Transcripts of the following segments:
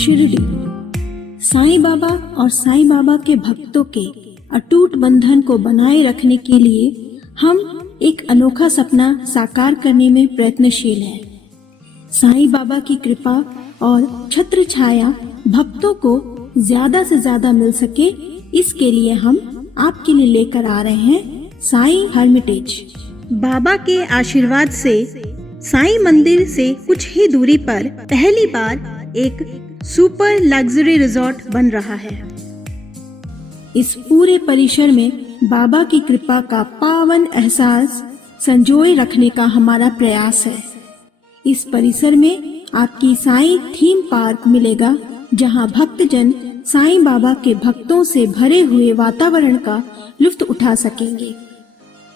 शिरडी। साईं बाबा और साईं बाबा के भक्तों के अटूट बंधन को बनाए रखने के लिए हम एक अनोखा सपना साकार करने में प्रयत्नशील हैं। साईं बाबा की कृपा और छत्र छाया भक्तों को ज्यादा से ज्यादा मिल सके, इसके लिए हम आपके लिए लेकर आ रहे हैं साईं हर्मिटेज। बाबा के आशीर्वाद से साईं मंदिर से कुछ ही दूरी पर पहली बार एक सुपर लग्जरी रिजॉर्ट बन रहा है। इस पूरे परिसर में बाबा की कृपा का पावन एहसास संजोए रखने का हमारा प्रयास है। इस परिसर में आपकी साईं थीम पार्क मिलेगा, जहां भक्तजन साईं बाबा के भक्तों से भरे हुए वातावरण का लुत्फ उठा सकेंगे।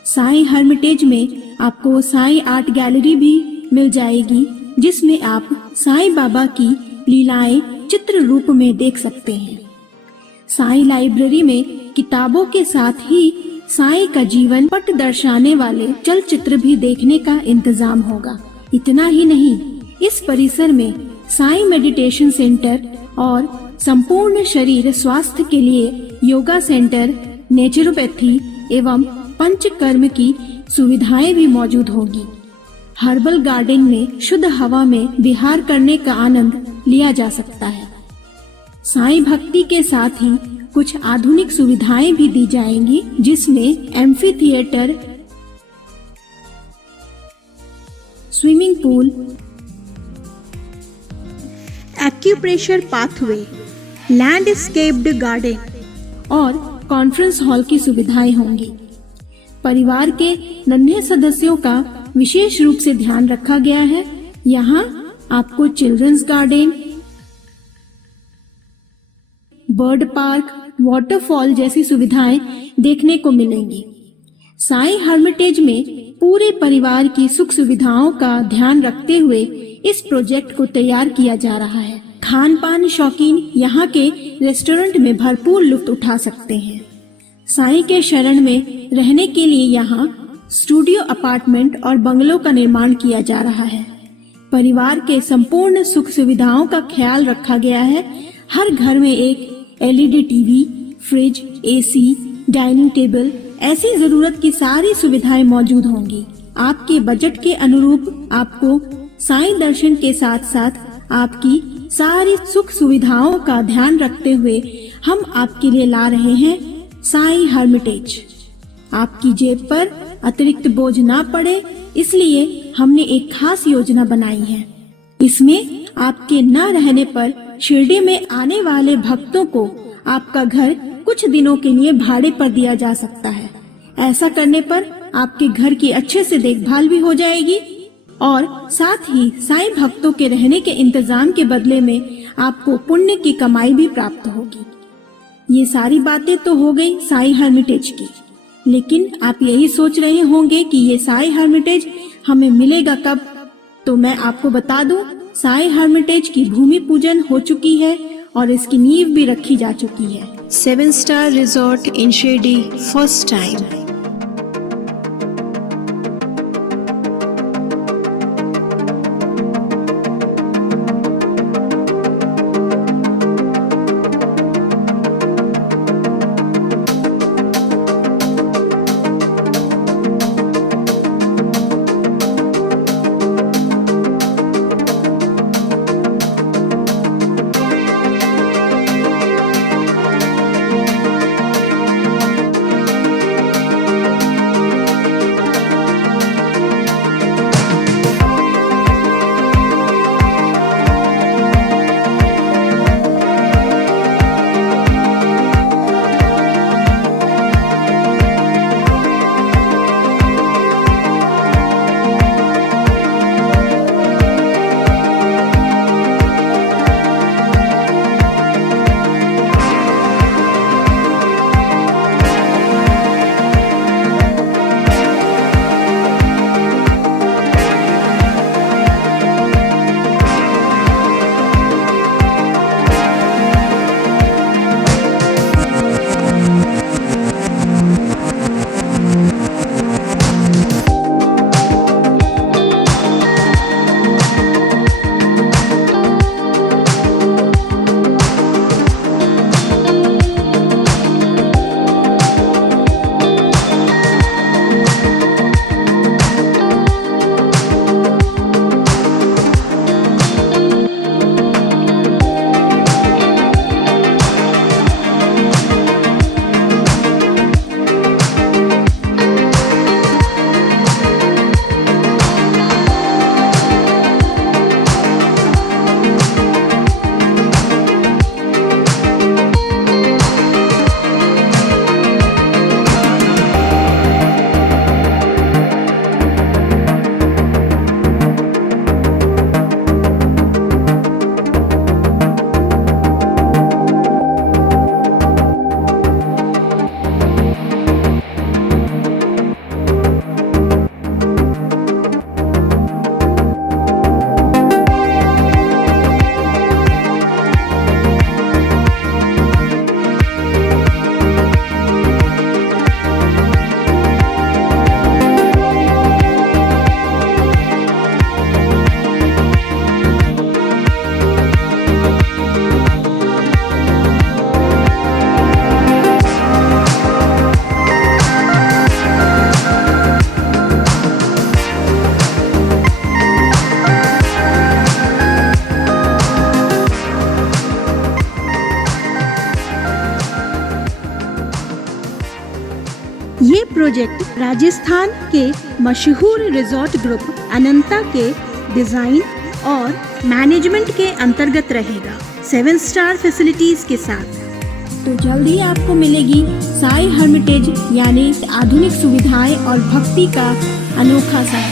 साईं हर्मिटेज में आपको साईं आर्ट गैलरी भी मिल जाएगी, जिसमें आप साईं बाबा की लीलाएं चित्र रूप में देख सकते हैं। साईं लाइब्रेरी में किताबों के साथ ही साईं का जीवन पट दर्शाने वाले चलचित्र भी देखने का इंतजाम होगा। इतना ही नहीं, इस परिसर में साईं मेडिटेशन सेंटर और संपूर्ण शरीर स्वास्थ्य के लिए योगा सेंटर, नेचुरोपैथी एवं पंचकर्म की सुविधाएं भी मौजूद होगी। हर्बल गार्डन में शुद्ध हवा में विहार करने का आनंद लिया जा सकता है। साईं भक्ति के साथ ही कुछ आधुनिक सुविधाएं भी दी जाएंगी, जिसमें amphi theatre, swimming pool, acupressure pathway, landscaped garden और कॉन्फ्रेंस हॉल की सुविधाएं होंगी। परिवार के नन्हे सदस्यों का विशेष रूप से ध्यान रखा गया है। यहाँ आपको children's garden, bird park, waterfall जैसी सुविधाएं देखने को मिलेंगी। साईं हर्मिटेज में पूरे परिवार की सुख सुविधाओं का ध्यान रखते हुए इस प्रोजेक्ट को तैयार किया जा रहा है। खान पान शौकीन यहाँ के रेस्टोरेंट में भरपूर लुत्फ उठा सकते हैं। साईं के शरण में रहने के लिए यहाँ स्टूडियो अपार्टमेंट और बंगलों का निर्माण किया जा रहा है। परिवार के संपूर्ण सुख सुविधाओं का ख्याल रखा गया है। हर घर में एक LED TV, fridge, AC, dining table, ऐसी जरूरत की सारी सुविधाएं मौजूद होंगी। आपके बजट के अनुरूप आपको साईं दर्शन के साथ साथ आपकी सारी सुख सुविधाओं का ध्यान रखते हुए हम आपके लिए ला रहे हैं साईं हर्मिटेज। आपकी जेब पर अतिरिक्त बोझ ना पड़े, इसलिए हमने एक खास योजना बनाई है। इसमें आपके न रहने पर शिरडी में आने वाले भक्तों को आपका घर कुछ दिनों के लिए भाड़े पर दिया जा सकता है। ऐसा करने पर आपके घर की अच्छे से देखभाल भी हो जाएगी और साथ ही साईं भक्तों के रहने के इंतजाम के बदले में आपको पुण्य की कमाई भी प्राप्त होगी। ये सारी बातें तो हो गई साईं हर्मिटेज की, लेकिन आप यही सोच रहे होंगे कि ये साईं हर्मिटेज हमें मिलेगा कब? तो मैं आपको बता दूं, साईं हर्मिटेज की भूमि पूजन हो चुकी है और इसकी नींव भी रखी जा चुकी है। 7 star resort in Shirdi, first time. Project Rajasthan के मशहूर रिजॉर्ट ग्रुप अनंता के डिजाइन और मैनेजमेंट के अंतर्गत रहेगा, 7 स्टार फैसिलिटीज के साथ। तो जल्दी आपको मिलेगी साई हर्मिटेज यानी आधुनिक सुविधाएं और भक्ति का अनोखा सा